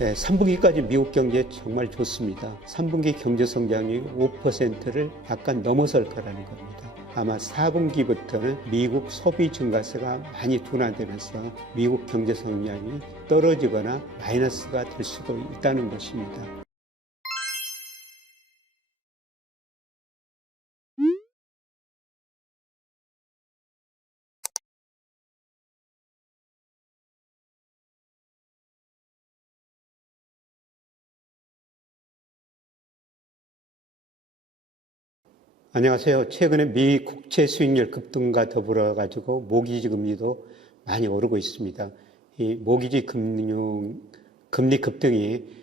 3분기까지 미국 경제 정말 좋습니다. 3분기 경제 성장이 5%를 약간 넘어설 거라는 겁니다. 아마 4분기부터는 미국 소비 증가세가 많이 둔화되면서 미국 경제 성장이 떨어지거나 마이너스가 될 수도 있다는 것입니다. 안녕하세요. 최근에 미 국채 수익률 급등과 더불어 가지고 모기지 금리도 많이 오르고 있습니다. 이 모기지 금리 급등이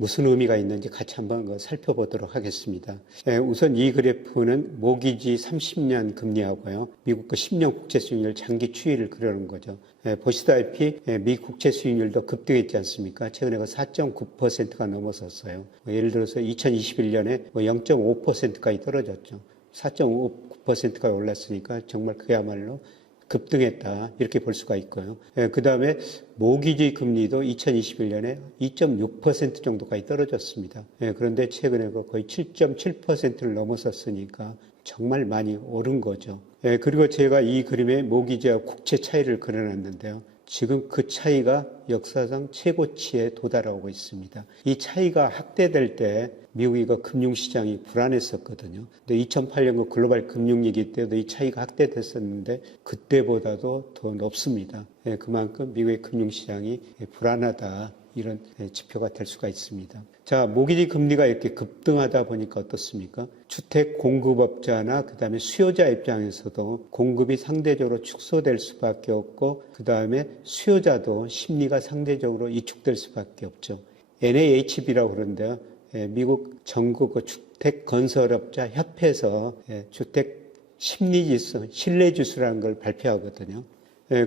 무슨 의미가 있는지 같이 한번 살펴보도록 하겠습니다. 우선 이 그래프는 모기지 30년 금리하고요, 미국 10년 국채 수익률 장기 추이를 그려놓은 거죠. 보시다시피 미 국채 수익률도 급등했지 않습니까? 최근에 4.9%가 넘어섰어요. 예를 들어서 2021년에 0.5%까지 떨어졌죠. 4.5%까지 올랐으니까 정말 그야말로 급등했다, 이렇게 볼 수가 있고요. 그 다음에 모기지 금리도 2021년에 2.6% 정도까지 떨어졌습니다. 그런데 최근에 거의 7.7%를 넘어섰으니까 정말 많이 오른 거죠. 그리고 제가 이 그림에 모기지와 국채 차이를 그려놨는데요. 지금 그 차이가 역사상 최고치에 도달하고 있습니다. 이 차이가 확대될 때 미국이 금융시장이 불안했었거든요. 근데 2008년 글로벌 금융위기 때도 이 차이가 확대됐었는데 그때보다도 더 높습니다. 그만큼 미국의 금융시장이 불안하다, 이런 지표가 될 수가 있습니다. 자, 모기지 금리가 이렇게 급등하다 보니까 어떻습니까? 주택 공급업자나 그다음에 수요자 입장에서도 공급이 상대적으로 축소될 수밖에 없고, 그다음에 수요자도 심리가 상대적으로 위축될 수밖에 없죠. NAHB라고 그러는데요. 미국 전국 주택 건설업자 협회에서 주택 심리지수, 신뢰지수라는 걸 발표하거든요.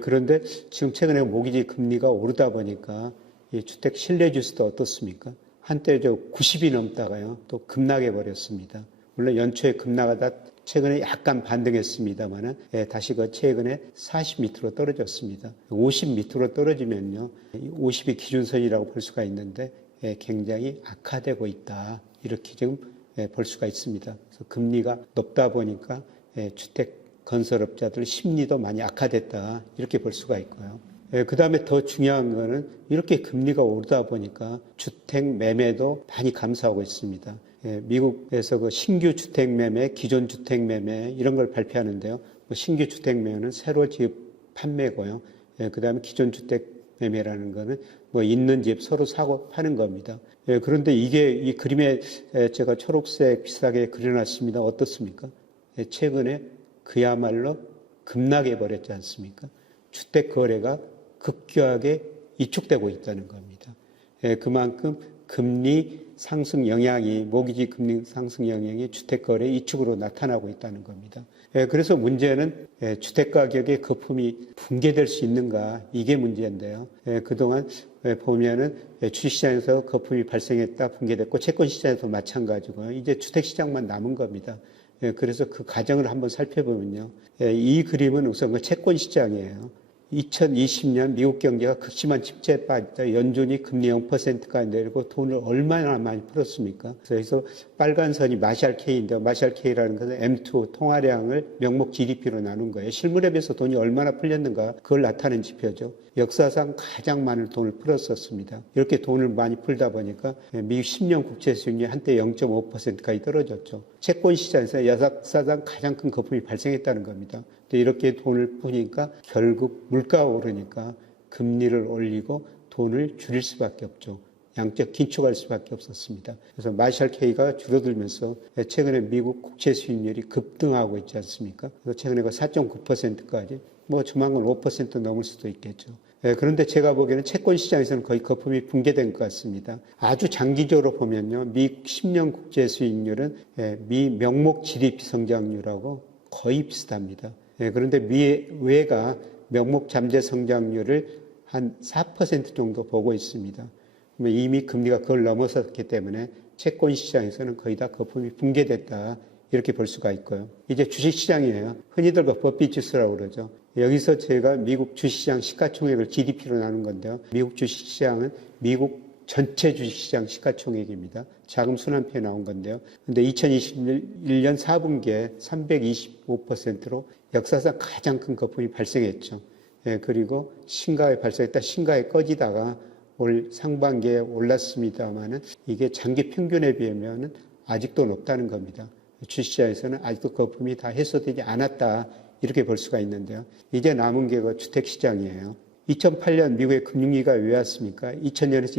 그런데 지금 최근에 모기지 금리가 오르다 보니까 이 주택 신뢰지수도 어떻습니까? 한때 90이 넘다가요, 또 급락해 버렸습니다. 물론 연초에 급락하다 최근에 약간 반등했습니다만은 다시 최근에 40 밑으로 떨어졌습니다. 50 밑으로 떨어지면요, 50이 기준선이라고 볼 수가 있는데 굉장히 악화되고 있다, 이렇게 지금 볼 수가 있습니다. 그래서 금리가 높다 보니까 주택 건설업자들 심리도 많이 악화됐다, 이렇게 볼 수가 있고요. 그 다음에 더 중요한 거는 이렇게 금리가 오르다 보니까 주택 매매도 많이 감소하고 있습니다. 미국에서 신규 주택 매매, 기존 주택 매매 이런 걸 발표하는데요. 신규 주택 매매는 새로 집 판매고요. 그 다음에 기존 주택 매매라는 거는 있는 집 서로 사고 파는 겁니다. 그런데 이게 이 그림에 제가 초록색 비슷하게 그려놨습니다. 어떻습니까? 최근에 그야말로 급락해 버렸지 않습니까? 주택 거래가 급격하게 위축되고 있다는 겁니다. 그만큼 금리 상승 영향이, 모기지 금리 상승 영향이 주택 거래 위축으로 나타나고 있다는 겁니다. 그래서 문제는 주택 가격의 거품이 붕괴될 수 있는가, 이게 문제인데요. 그동안 보면은 주식시장에서 거품이 발생했다, 붕괴됐고, 채권시장에서 마찬가지고요. 이제 주택시장만 남은 겁니다. 그래서 그 과정을 한번 살펴보면요, 이 그림은 우선 채권시장이에요. 2020년 미국 경제가 극심한 침체에 빠졌다. 연준이 금리 0%까지 내리고 돈을 얼마나 많이 풀었습니까? 그래서 빨간 선이 마샬 K인데, 마샬 K라는 것은 M2 통화량을 명목 GDP로 나눈 거예요. 실물에 비해서 돈이 얼마나 풀렸는가, 그걸 나타낸 지표죠. 역사상 가장 많은 돈을 풀었었습니다. 이렇게 돈을 많이 풀다 보니까 미국 10년 국채 수익률이 한때 0.5%까지 떨어졌죠. 채권 시장에서 역사상 가장 큰 거품이 발생했다는 겁니다. 이렇게 돈을 푸니까 결국 물가가 오르니까 금리를 올리고 돈을 줄일 수밖에 없죠. 양적 긴축할 수밖에 없었습니다. 그래서 마샬 K가 줄어들면서 최근에 미국 국채 수익률이 급등하고 있지 않습니까? 그래서 최근에 4.9%까지 조만간 5% 넘을 수도 있겠죠. 그런데 제가 보기에는 채권 시장에서는 거의 거품이 붕괴된 것 같습니다. 아주 장기적으로 보면요, 미 10년 국채 수익률은 미 명목 GDP 성장률하고 거의 비슷합니다. 그런데 미 외가 명목 잠재 성장률을 한 4% 정도 보고 있습니다. 이미 금리가 그걸 넘어섰기 때문에 채권 시장에서는 거의 다 거품이 붕괴됐다, 이렇게 볼 수가 있고요. 이제 주식시장이에요. 흔히들 버핏 지수라고 그러죠. 여기서 제가 미국 주식시장 시가총액을 GDP로 나눈 건데요. 미국 주식시장은 미국 전체 주식시장 시가총액입니다. 자금 순환표에 나온 건데요. 근데 2021년 4분기에 325%로 역사상 가장 큰 거품이 발생했죠. 예, 그리고 신가에 발생했다 신가에 꺼지다가 올 상반기에 올랐습니다만은 이게 장기 평균에 비하면은 아직도 높다는 겁니다. 주식시장에서는 아직도 거품이 다 해소되지 않았다 이렇게 볼 수가 있는데요. 이제 남은 게 그 주택시장이에요. 2008년 미국의 금융위기가 왜 왔습니까? 2000년에서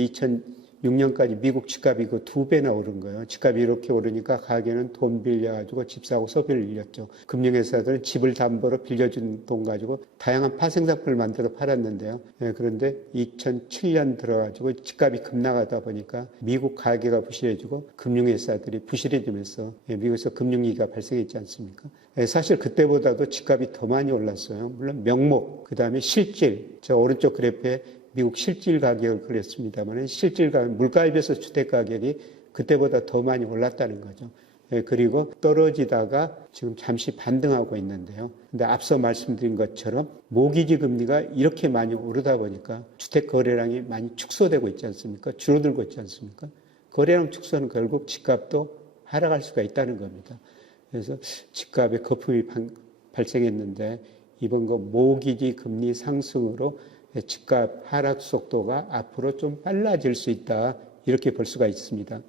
2006년까지 미국 집값이 그 2배나 오른 거예요. 집값이 이렇게 오르니까 가게는 돈 빌려가지고 집 사고 소비를 늘렸죠. 금융회사들은 집을 담보로 빌려준 돈 가지고 다양한 파생상품을 만들어 팔았는데요. 그런데 2007년 들어가지고 집값이 급락하다 보니까 미국 가게가 부실해지고 금융회사들이 부실해지면서 미국에서 금융위기가 발생했지 않습니까? 사실 그때보다도 집값이 더 많이 올랐어요. 물론 명목, 그 다음에 실질, 저 오른쪽 그래프에 미국 실질 가격을 그렸습니다만 실질 가격, 물가에 비해서 주택 가격이 그때보다 더 많이 올랐다는 거죠. 그리고 떨어지다가 지금 잠시 반등하고 있는데요. 근데 앞서 말씀드린 것처럼 모기지 금리가 이렇게 많이 오르다 보니까 주택 거래량이 많이 축소되고 있지 않습니까? 줄어들고 있지 않습니까? 거래량 축소는 결국 집값도 하락할 수가 있다는 겁니다. 그래서 집값에 거품이 발생했는데 이번 거 모기지 금리 상승으로 집값 하락 속도가 앞으로 좀 빨라질 수 있다 이렇게 볼 수가 있습니다.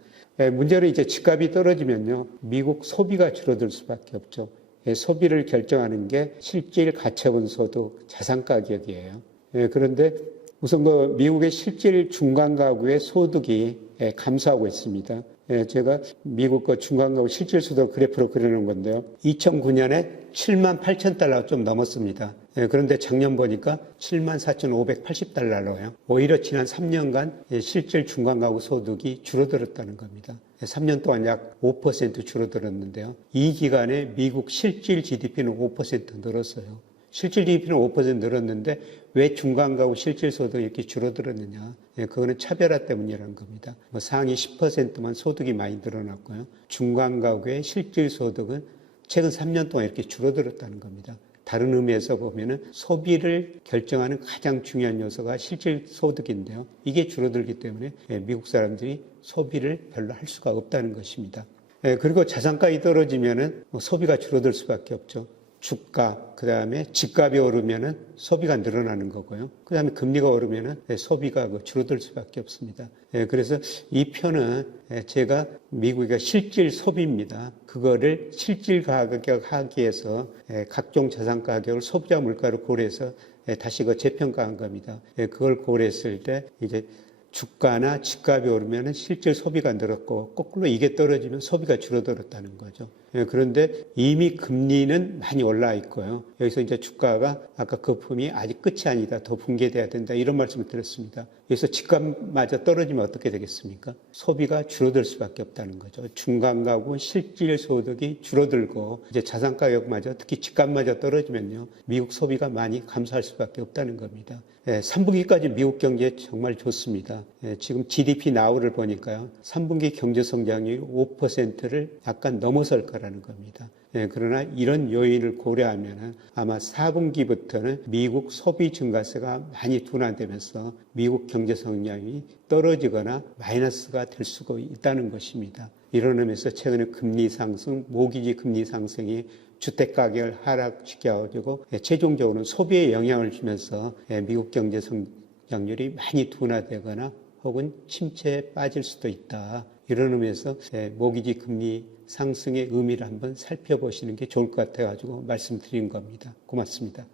문제는 이제 집값이 떨어지면요 미국 소비가 줄어들 수밖에 없죠. 소비를 결정하는 게 실질 가처분 소득 자산 가격이에요. 그런데 우선 그 미국의 실질 중간 가구의 소득이 감소하고 있습니다. 제가 미국 그 중간 가구 실질 소득 그래프로 그려놓은 건데요. 2009년에 7만 8천 달러가 좀 넘었습니다. 그런데 작년 보니까 7만 4,580달러로요. 오히려 지난 3년간 실질 중간 가구 소득이 줄어들었다는 겁니다. 3년 동안 약 5% 줄어들었는데요. 이 기간에 미국 실질 GDP는 5% 늘었어요. 실질 GDP는 5% 늘었는데 왜 중간 가구 실질 소득이 이렇게 줄어들었느냐? 그거는 차별화 때문이라는 겁니다. 상위 10%만 소득이 많이 늘어났고요. 중간 가구의 실질 소득은 최근 3년 동안 이렇게 줄어들었다는 겁니다. 다른 의미에서 보면은 소비를 결정하는 가장 중요한 요소가 실질 소득인데요. 이게 줄어들기 때문에 미국 사람들이 소비를 별로 할 수가 없다는 것입니다. 그리고 자산가가 떨어지면은 소비가 줄어들 수밖에 없죠. 주가, 그 다음에 집값이 오르면은 소비가 늘어나는 거고요. 그 다음에 금리가 오르면은 소비가 줄어들 수밖에 없습니다. 그래서 이 표는 제가 미국의 실질 소비입니다. 그거를 실질 가격 하기 위해서 각종 자산 가격을 소비자 물가로 고려해서 다시 재평가한 겁니다. 그걸 고려했을 때 이제 주가나 집값이 오르면 실질 소비가 늘었고 거꾸로 이게 떨어지면 소비가 줄어들었다는 거죠. 그런데 이미 금리는 많이 올라 있고요. 여기서 이제 주가가 아까 거품이 아직 끝이 아니다. 더 붕괴돼야 된다. 이런 말씀을 드렸습니다. 여기서 집값마저 떨어지면 어떻게 되겠습니까? 소비가 줄어들 수밖에 없다는 거죠. 중간 가구 실질 소득이 줄어들고 이제 자산 가격마저 특히 집값마저 떨어지면요. 미국 소비가 많이 감소할 수밖에 없다는 겁니다. 3분기까지 미국 경제 정말 좋습니다. 지금 GDP 나우를 보니까요. 3분기 경제 성장률이 5%를 약간 넘어설 거라는 겁니다. 그러나 이런 요인을 고려하면 아마 4분기부터는 미국 소비 증가세가 많이 둔화되면서 미국 경제 성장이 떨어지거나 마이너스가 될 수가 있다는 것입니다. 이런 의미에서 최근에 금리 상승, 모기지 금리 상승이 주택 가격을 하락시켜가지고 최종적으로는 소비에 영향을 주면서 미국 경제 성장률이 많이 둔화되거나 혹은 침체에 빠질 수도 있다. 이런 의미에서 모기지 금리 상승의 의미를 한번 살펴보시는 게 좋을 것 같아가지고 말씀드린 겁니다. 고맙습니다.